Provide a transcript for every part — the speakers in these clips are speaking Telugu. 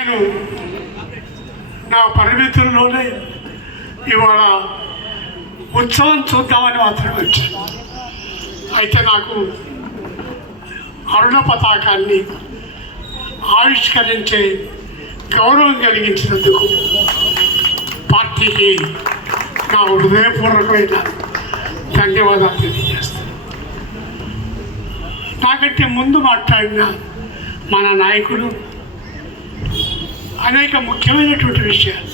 నేను నా పరిమితుల్లోనే ఇవాళ ఉత్సవం చూద్దామని మాత్రమే వచ్చాను. అయితే నాకు అరుణ పతాకాన్ని ఆవిష్కరించే గౌరవం కలిగించినందుకు పార్టీకి నా హృదయపూర్వకమైన ధన్యవాదాలు తెలియజేస్తాను. నాకంటే ముందు మాట్లాడిన మన నాయకులు అనేక ముఖ్యమైనటువంటి విషయాలు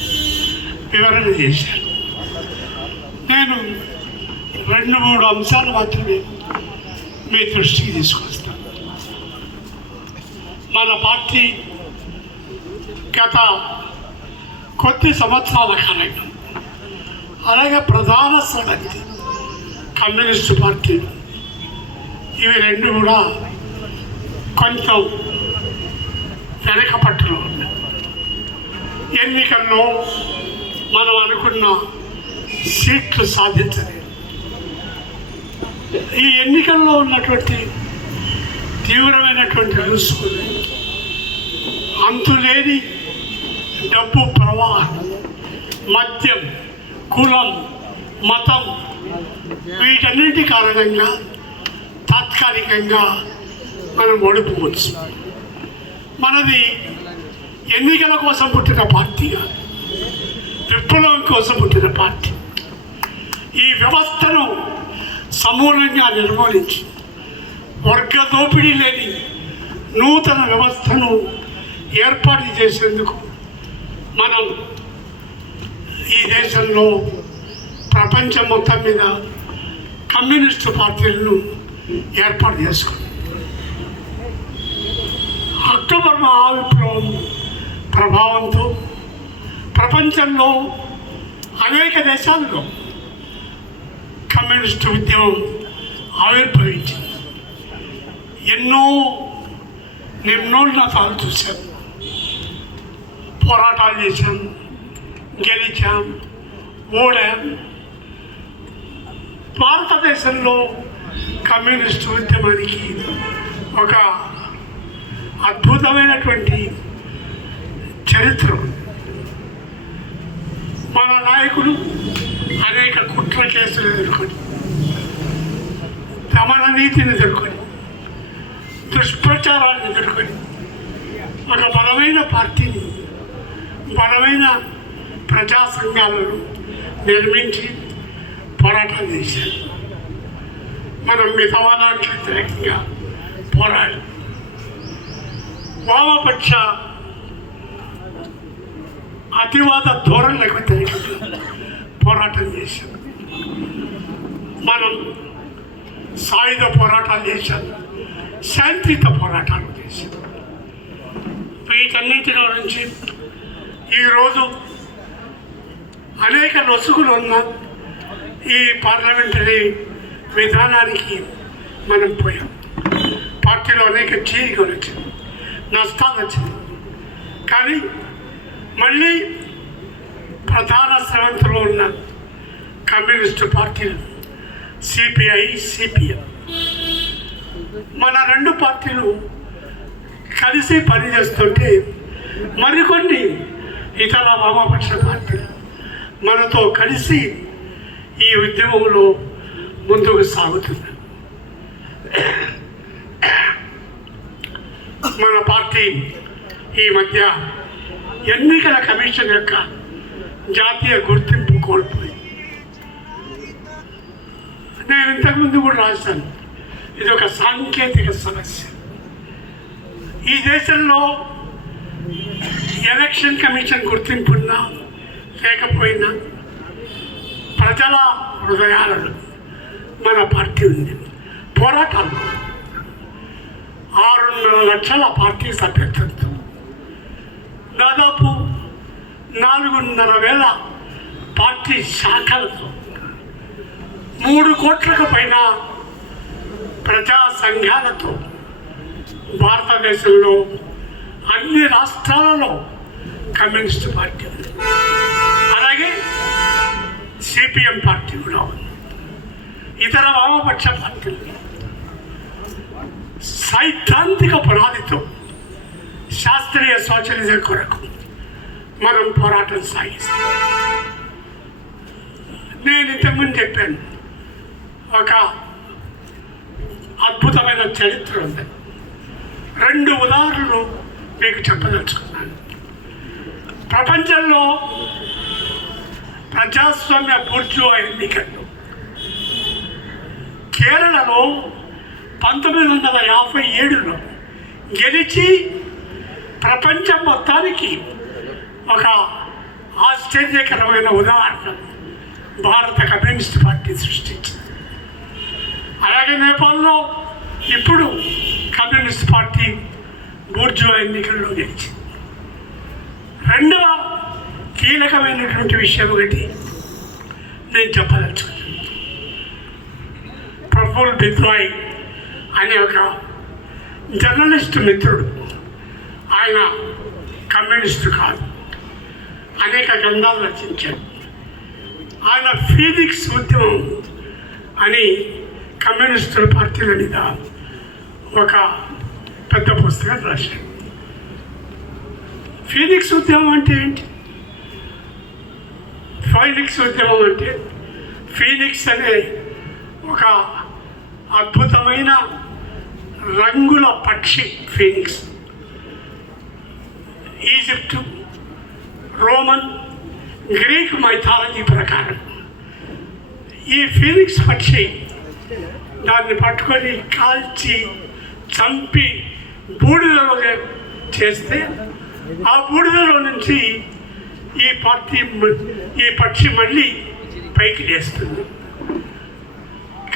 వివరణ చేశారు. నేను రెండు మూడు అంశాలు మాత్రమే మీ దృష్టికి తీసుకొస్తాను. మన పార్టీ గత కొద్ది సంవత్సరాల కాలంగా అలాగే ప్రధాన సంగతి కమ్యూనిస్టు పార్టీ. ఇవి రెండు కూడా కొంచెం వెనకపట్టులో ఉన్నాయి. ఎన్నికల్లో మనం అనుకున్న సీట్లు సాధించలేదు. ఈ ఎన్నికల్లో ఉన్నటువంటి తీవ్రమైనటువంటి రుసుకులు అంతులేని డబ్బు ప్రవాహం మద్యం కులం మతం వీటన్నిటి కారణంగా తాత్కాలికంగా మనం ఓడిపోవచ్చు. మనది ఎన్నికల కోసం పుట్టిన పార్టీగా విప్లవం కోసం పుట్టిన పార్టీ. ఈ వ్యవస్థను సమూలంగా నిర్మూలించి వర్గ దోపిడీ లేని నూతన వ్యవస్థను ఏర్పాటు చేసేందుకు మనం ఈ దేశంలో ప్రపంచం మొత్తం మీద కమ్యూనిస్టు పార్టీలను ఏర్పాటు చేసుకున్నాం. అక్టోబర్ మహావిప్లవం ప్రభావంతో ప్రపంచంలో అనేక దేశాల్లో కమ్యూనిస్టు ఉద్యమం ఆవిర్భవించింది. ఎన్నో నిమ్నోన్నతాలు చూశాం. పోరాటాలు చేశాం. గెలిచాం. ఓడాం. భారతదేశంలో కమ్యూనిస్టు ఉద్యమానికి ఒక అద్భుతమైనటువంటి చరిత్ర మన నాయకులు అనేక కుట్ర కేసులు ఎదుర్కొని దమన నీతిని ఎదుర్కొని దుష్ప్రచారాన్ని ఎదుర్కొని ఒక బలమైన పార్టీని బలమైన ప్రజా సంఘాలను నిర్మించి పోరాటం చేశారు. మనం మితవాదానికి వ్యతిరేకంగా పోరాడి. వామపక్ష అతివాద ధోరణులకు వ్యతిరేకంగా పోరాటం చేశాం. మనం సాయుధ పోరాటాలు చేశాం. శాంతియుత పోరాటాలు చేశాం. వీటన్నింటిలో నుంచి ఈరోజు అనేక లొసుగులు ఉన్న ఈ పార్లమెంటరీ విధానానికి మనం పోయాం. పార్టీలో అనేక చీలికలు వచ్చింది నష్టాలు వచ్చింది. కానీ మళ్ళీ ప్రధాన స్రవంతిలో ఉన్న కమ్యూనిస్టు పార్టీలు సిపిఐ సిపిఎం. మన రెండు పార్టీలు కలిసి పనిచేస్తుంటే మరికొన్ని ఇతర వామపక్ష పార్టీలు మనతో కలిసి ఈ ఉద్యమంలో ముందుకు సాగుతుంది మన పార్టీ ఈ మధ్య ఎన్నికల కమిషన్ యొక్క జాతీయ గుర్తింపు కోల్పోయింది నేను ఇంతకుముందు కూడా రాశాను. ఇది ఒక సాంకేతిక సమస్య. ఈ దేశంలో ఎలక్షన్ కమిషన్ గుర్తింపున్నా లేకపోయినా ప్రజల హృదయాలలో మన పార్టీ ఉంది. పోరాటాలు. ఆరున్నర లక్షల పార్టీ సభ్యత్వంతో. దాదాపు నాలుగున్నర వేల పార్టీ శాఖలతో మూడు కోట్లకు పైన ప్రజా సంఘాలతో భారతదేశంలో అన్ని రాష్ట్రాలలో కమ్యూనిస్ట్ పార్టీ ఉంది. అలాగే సిపిఎం పార్టీ కూడా ఉంది. ఇతర వామపక్ష పార్టీలు. సైద్ధాంతిక పునాదితో శాస్త్రీయ సోషలిజం కొరకు మనం పోరాటం సాగిస్తాం. నేను ఇంతకుముందు చెప్పాను ఒక అద్భుతమైన చరిత్ర ఉంది. రెండు ఉదాహరణలు మీకు చెప్పదలుచుకున్నాను. ప్రపంచంలో ప్రజాస్వామ్య బూర్జువా ఎన్నికల్లో కేరళలో పంతొమ్మిది వందల యాభై ఏడులో గెలిచి ప్రపంచం మొత్తానికి ఒక ఆశ్చర్యకరమైన ఉదాహరణ భారత కమ్యూనిస్ట్ పార్టీ సృష్టించింది. అలాగే నేపాల్లో ఇప్పుడు కమ్యూనిస్ట్ పార్టీ బూర్జువా ఎన్నికల్లో గెలిచింది. రెండవ కీలకమైనటువంటి విషయం ఒకటి నేను చెప్పదలుచుకున్నాను. ప్రఫుల్ బిద్వాయ్ అనే ఒక జర్నలిస్ట్ మిత్రుడు ఆయన కమ్యూనిస్టు కాదు. అనేక గ్రంథాలు రచించారు ఆయన ఫీనిక్స్ ఉద్యమం అని కమ్యూనిస్టుల పార్టీల మీద ఒక పెద్ద పుస్తకం రాశారు ఫీనిక్స్ ఉద్యమం అంటే ఏంటి? ఫైనిక్స్ ఉద్యమం అంటే ఫీనిక్స్ అనే ఒక అద్భుతమైన రంగుల పక్షి phoenix Egypt Roman Greek mythology ప్రకారం. ఈ ఫీనిక్స్ పక్షి దాన్ని పట్టుకొని కాల్చి చంపి బూడిదలో చేస్తే ఆ బూడిదలో నుంచి ఈ పక్షి ఈ పక్షి మళ్ళీ పైకి లేస్తుంది.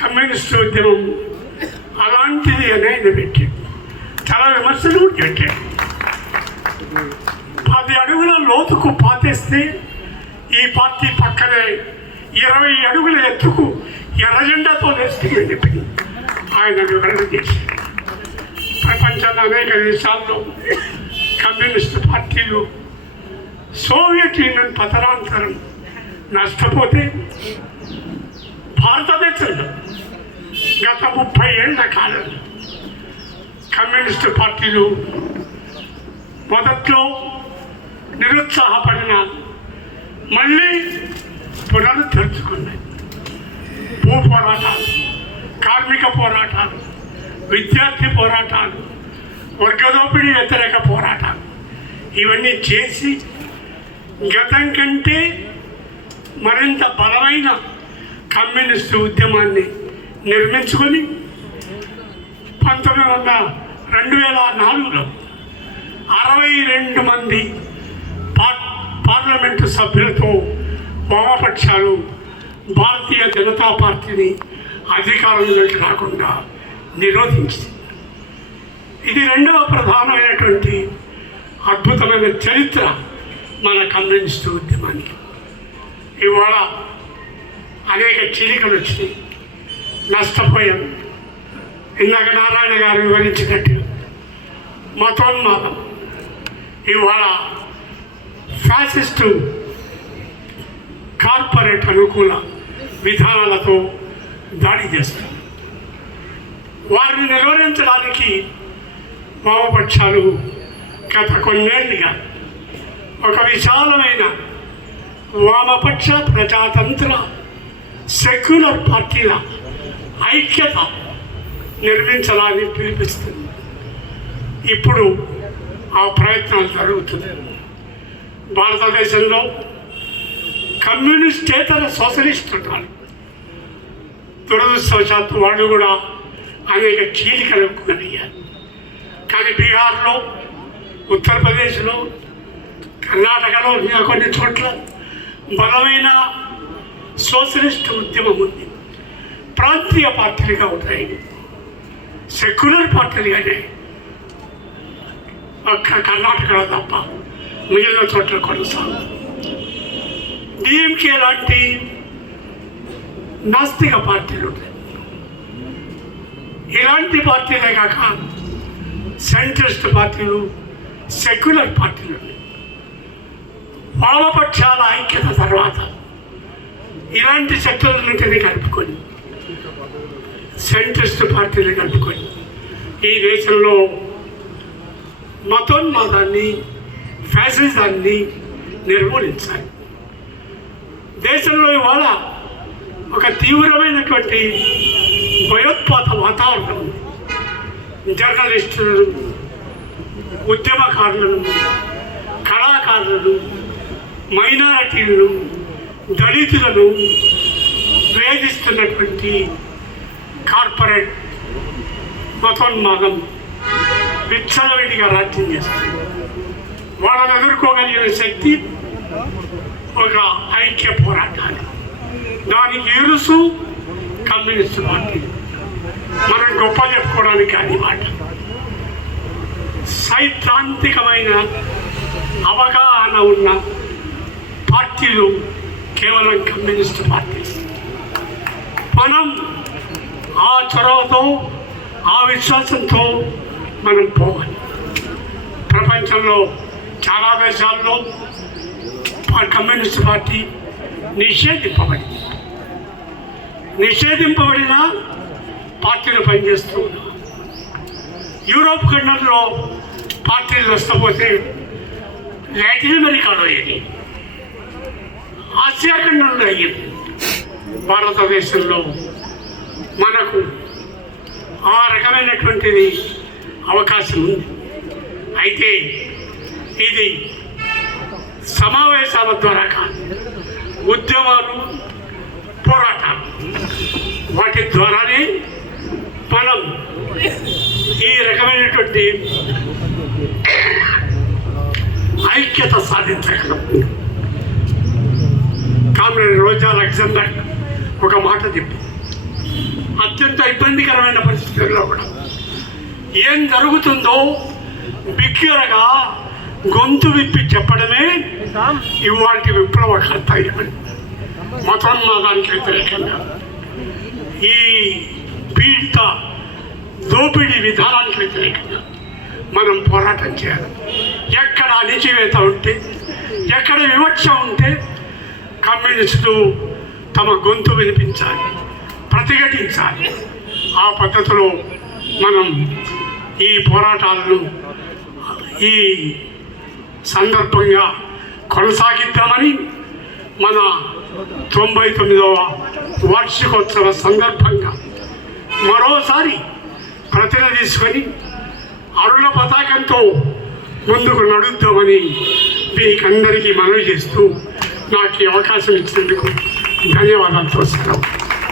కమ్యూనిస్ట్ ఉద్యమం అలాంటిది అనేది పెట్టాడు చాలా విమర్శలు కూడా పెట్టాడు పది అడుగుల లోతుకు పాతేస్తే ఈ పార్టీ పక్కనే ఇరవై అడుగుల ఎత్తుకు ఎర్రజెండాతో నేర్చుకుని చెప్పి ఆయన వివరణ చేశారు. ప్రపంచంలో అనేక దేశాల్లో కమ్యూనిస్ట్ పార్టీలు సోవియట్ యూనియన్ పతనాంతరం నష్టపోతే భారతదేశంలో గత ముప్పై ఏళ్ళ కాలంలో కమ్యూనిస్ట్ పార్టీలు మొదట్లో నిరుత్సాహపడిన మళ్ళీ పునరుద్ధరించుకున్నాయి భూ పోరాటాలు కార్మిక పోరాటాలు విద్యార్థి పోరాటాలు వర్గదోపిడీ వ్యతిరేక పోరాటాలు ఇవన్నీ చేసి గతం కంటే మరింత బలమైన కమ్యూనిస్టు ఉద్యమాన్ని నిర్మించుకొని పంతొమ్మిది వందల రెండు వేల నాలుగులో అరవై రెండు మంది పార్ పార్లమెంటు సభ్యులతో వామపక్షాలు భారతీయ జనతా పార్టీని అధికారంలోకి రాకుండా నిరోధించింది. ఇది రెండవ ప్రధానమైనటువంటి అద్భుతమైన చరిత్ర మన కమ్యూనిస్టు ఉద్యమానికి. ఇవాళ అనేక చీలికలు వచ్చినాయి. నష్టపోయాం ఇందాక నారాయణ గారు వివరించినట్టు మతోన్మాదం. ఇవాళ ఫ్యాసిస్టు కార్పొరేట్ అనుకూల విధానాలతో దాడి చేస్తారు. వారిని నిరోధించడానికి వామపక్షాలు గత కొన్నేళ్ళుగా ఒక విశాలమైన వామపక్ష ప్రజాతంత్ర సెక్యులర్ పార్టీల ఐక్యత నిర్మించాలని పిలిపిస్తుంది. ఇప్పుడు ఆ ప్రయత్నాలు జరుగుతుంది భారతదేశంలో కమ్యూనిస్టేతర సోషలిస్ట్ ఉంటారు దురదృష్టవశాత్తు వాళ్ళు కూడా అనేక చీలికలకు కలిగారు కానీ బీహార్లో ఉత్తరప్రదేశ్లో కర్ణాటకలో ఇంకా కొన్ని చోట్ల బలమైన సోషలిస్ట్ ఉద్యమం ఉంది. ప్రాంతీయ పార్టీలుగా ఉంటాయి సెక్యులర్ పార్టీలుగానే ఒక్క కర్ణాటకలో తప్ప మిగిలిన చోట్ల కొనసాగు డిఎంకే లాంటి నాస్తిక పార్టీలు ఉంటాయి ఇలాంటి పార్టీలే కాక సెంట్రిస్ట్ పార్టీలు సెక్యులర్ పార్టీలు వామపక్షాల ఐక్యత తర్వాత ఇలాంటి శక్తులన్నింటినీ కలుపుకొని సెంట్రిస్ట్ పార్టీలు కలుపుకొని ఈ దేశంలో మతోన్మాదాన్ని ఫ్యాసిజాన్ని నిర్మూలించాలి దేశంలో ఇవాళ ఒక తీవ్రమైనటువంటి భయోత్పాత వాతావరణం ఉంది. జర్నలిస్టులను ఉద్యమకారులను కళాకారులను మైనారిటీలను దళితులను వేధిస్తున్నటువంటి కార్పొరేట్ మతోన్మాదం విచ్చలవిడిగా రాజ్యం చేస్తుంది. వాళ్ళని ఎదుర్కోగలిగిన శక్తి ఒక ఐక్య పోరాటాలు దానికి ఇరుసు కమ్యూనిస్ట్ పార్టీ. మనం గొప్ప చెప్పుకోవడానికి అది మాట. సైద్ధాంతికమైన అవగాహన ఉన్న పార్టీలు కేవలం కమ్యూనిస్ట్ పార్టీ మనం ఆ చొరవతో ఆ విశ్వాసంతో మనం పోవాలి. ప్రపంచంలో చాలా దేశాల్లో కమ్యూనిస్ట్ పార్టీ నిషేధింపబడింది. నిషేధింపబడిన పార్టీలు పనిచేస్తూ యూరోప్ ఖండంలో పార్టీలు నష్టపోతే లాటిన్ అమెరికాలో అయ్యింది. ఆసియా ఖండంలో అయ్యింది. భారతదేశంలో మనకు ఆ రకమైనటువంటిది అవకాశం ఉంది. అయితే ఇది సమావేశాల ద్వారా కాదు ఉద్యమాలు పోరాటాలు. వాటి ద్వారానే మనం ఈ రకమైనటువంటి ఐక్యత సాధించగలం. కామ్రేడ్ రోజా అలెగ్జాండర్ ఒక మాట చెప్పి అత్యంత ఇబ్బందికరమైన పరిస్థితుల్లో కూడా ఏం జరుగుతుందో బిగ్గరగా గొంతు విప్పి చెప్పడమే ఇవాటి విప్లవ కర్తవ్యమని మతోన్మాదానికి వ్యతిరేకంగా. ఈ పీడిత దోపిడీ విధానానికి వ్యతిరేకంగా మనం పోరాటం చేయాలి. ఎక్కడ అణిచివేత ఉంటే ఎక్కడ వివక్ష ఉంటే కమ్యూనిస్టులు తమ గొంతు వినిపించాలి ప్రతిఘటించాలి. ఆ పద్ధతిలో మనం ఈ పోరాటాలను ఈ సందర్భంగా కొనసాగిద్దామని మన తొంభై తొమ్మిదవ వార్షికోత్సవ సందర్భంగా మరోసారి ప్రతిన తీసుకొని అరుణ పతాకంతో ముందుకు నడుద్దామని మీకందరికీ మనవి చేస్తూ నాకు ఈ అవకాశం ఇచ్చినందుకు ధన్యవాదాలతో సెలవు.